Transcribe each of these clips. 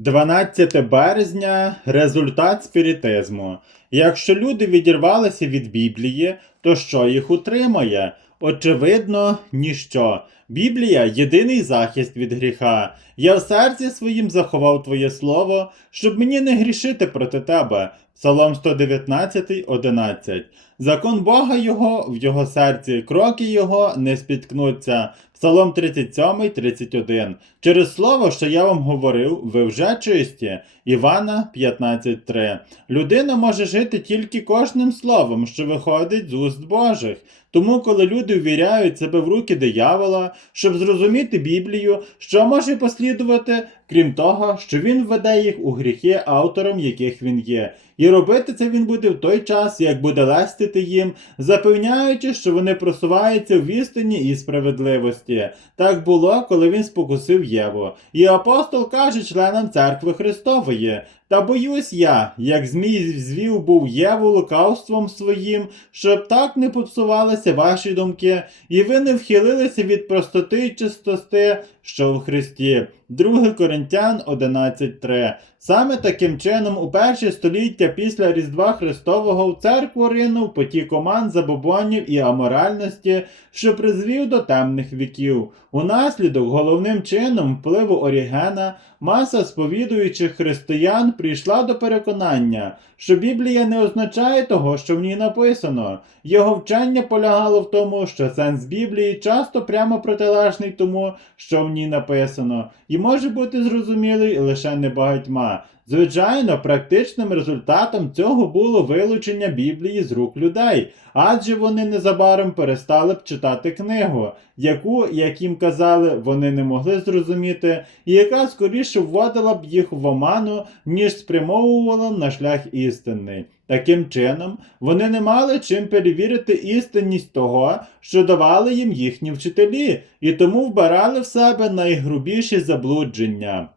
12 березня результат спіритизму. Якщо люди відірвалися від Біблії, то що їх утримає? Очевидно, ніщо. Біблія єдиний захист від гріха. Я в серці своїм заховав Твоє слово, щоб мені не грішити проти тебе. Псалом 119, 11. Закон Бога його в його серці, кроки його не спіткнуться. Псалом 37, 31. Через слово, що я вам говорив, ви вже чисті. Івана 15.3. Людина може жити тільки кожним словом, що виходить з уст Божих. Тому, коли люди ввіряють себе в руки диявола, щоб зрозуміти Біблію, що може послідувати, крім того, що він введе їх у гріхи автором, яких він є. І робити це він буде в той час, як буде лестити їм, запевняючи, що вони просуваються в істині і справедливості. Так було, коли він спокусив Єву. І апостол каже членам церкви Христової. Та боюсь я, як Змій звів був Єву лукавством своїм, щоб так не попсувалися ваші думки, і ви не вхилилися від простоти й чистоти, що в Христі. 2 Коринтян 11.3 Саме таким чином, у перші століття після Різдва Христового в церкву ринув потік оман забобонів і аморальності, що призвів до темних віків. Унаслідок головним чином впливу Орігена маса сповідуючих християн прийшла до переконання, що Біблія не означає того, що в ній написано. Його вчення полягало в тому, що сенс Біблії часто прямо протилежний тому, що в ній написано, і може бути зрозумілий лише небагатьма. Звичайно, практичним результатом цього було вилучення Біблії з рук людей, адже вони незабаром перестали б читати книгу, яку, як їм казали, вони не могли зрозуміти, і яка скоріше вводила б їх в оману, ніж спрямовувала на шлях істинний. Таким чином, вони не мали чим перевірити істинність того, що давали їм їхні вчителі, і тому вбирали в себе найгрубіші заблудження.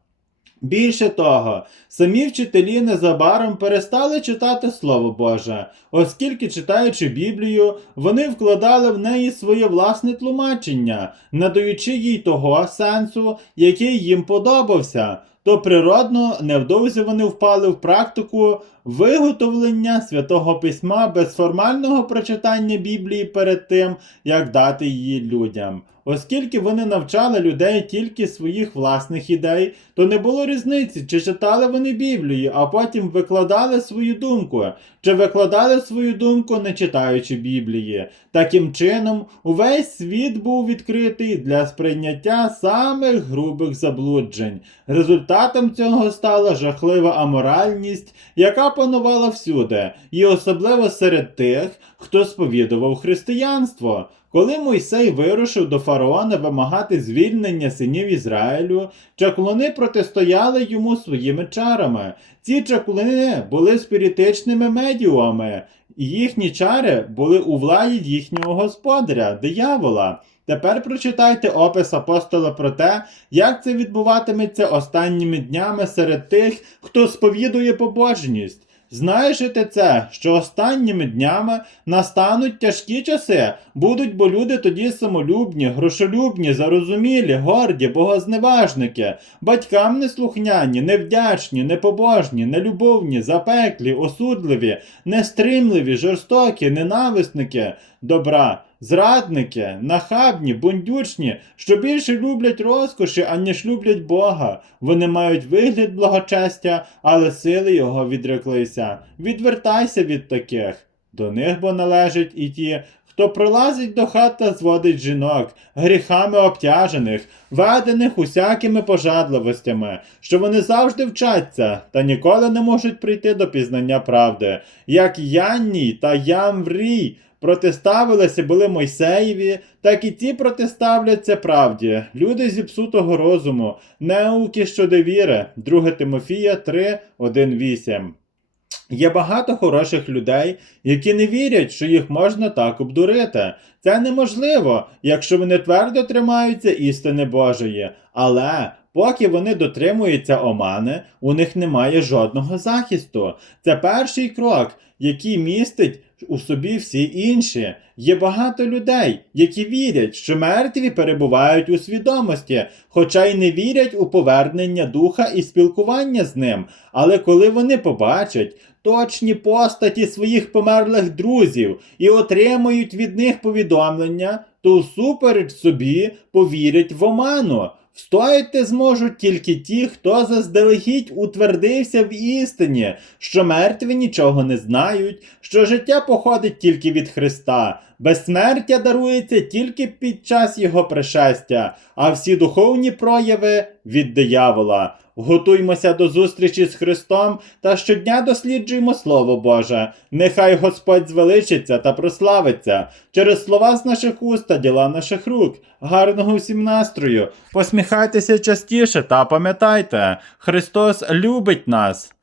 Більше того, самі вчителі незабаром перестали читати Слово Боже, оскільки, читаючи Біблію, вони вкладали в неї своє власне тлумачення, надаючи їй того сенсу, який їм подобався. То природно невдовзі вони впали в практику виготовлення святого письма без формального прочитання Біблії перед тим, як дати її людям. Оскільки вони навчали людей тільки своїх власних ідей, то не було різниці, чи читали вони Біблію, а потім викладали свою думку, чи викладали свою думку, не читаючи Біблії. Таким чином, увесь світ був відкритий для сприйняття самих грубих заблуджень. Результатом цього стала жахлива аморальність, яка панувала всюди, і особливо серед тих, хто сповідував християнство. Коли Мойсей вирушив до фараона вимагати звільнення синів Ізраїлю, чаклуни протистояли йому своїми чарами. Ці чаклуни були спіритичними медіумами, і їхні чари були у владі їхнього господаря, диявола. Тепер прочитайте опис апостола про те, як це відбуватиметься останніми днями серед тих, хто сповідує побожність. Знаєш ти це, що останніми днями настануть тяжкі часи, будуть бо люди тоді самолюбні, грошолюбні, зарозумілі, горді, богозневажники, батькам неслухняні, невдячні, непобожні, нелюбовні, запеклі, осудливі, нестримливі, жорстокі, ненависники добра. Зрадники, нахабні, бундючні, що більше люблять розкоші, аніж люблять Бога. Вони мають вигляд благочестя, але сили його відреклися. Відвертайся від таких. До них бо належать і ті, хто пролазить до хат та зводить жінок, гріхами обтяжених, ведених усякими пожадливостями, що вони завжди вчаться та ніколи не можуть прийти до пізнання правди, як Янній та Ямврій протиставилися були Мойсеєві, так і ті протиставляться правді, люди зіпсутого розуму, неуки щодо віри, 2 Тимофія 3, 1, 8. Є багато хороших людей, які не вірять, що їх можна так обдурити. Це неможливо, якщо вони твердо тримаються істини Божої. Але Поки вони дотримуються омани, у них немає жодного захисту. Це перший крок, який містить у собі всі інші. Є багато людей, які вірять, що мертві перебувають у свідомості, хоча й не вірять у повернення духа і спілкування з ним. Але коли вони побачать точні постаті своїх померлих друзів і отримають від них повідомлення, то всупереч собі повірять в оману. Встояти зможуть тільки ті, хто заздалегідь утвердився в істині, що мертві нічого не знають, що життя походить тільки від Христа, безсмертя дарується тільки під час Його пришестя, а всі духовні прояви від диявола. Готуймося до зустрічі з Христом та щодня досліджуємо Слово Боже. Нехай Господь звеличиться та прославиться через слова з наших уст та діла наших рук. Гарного всім настрою! Посміхайтеся частіше та пам'ятайте, Христос любить нас.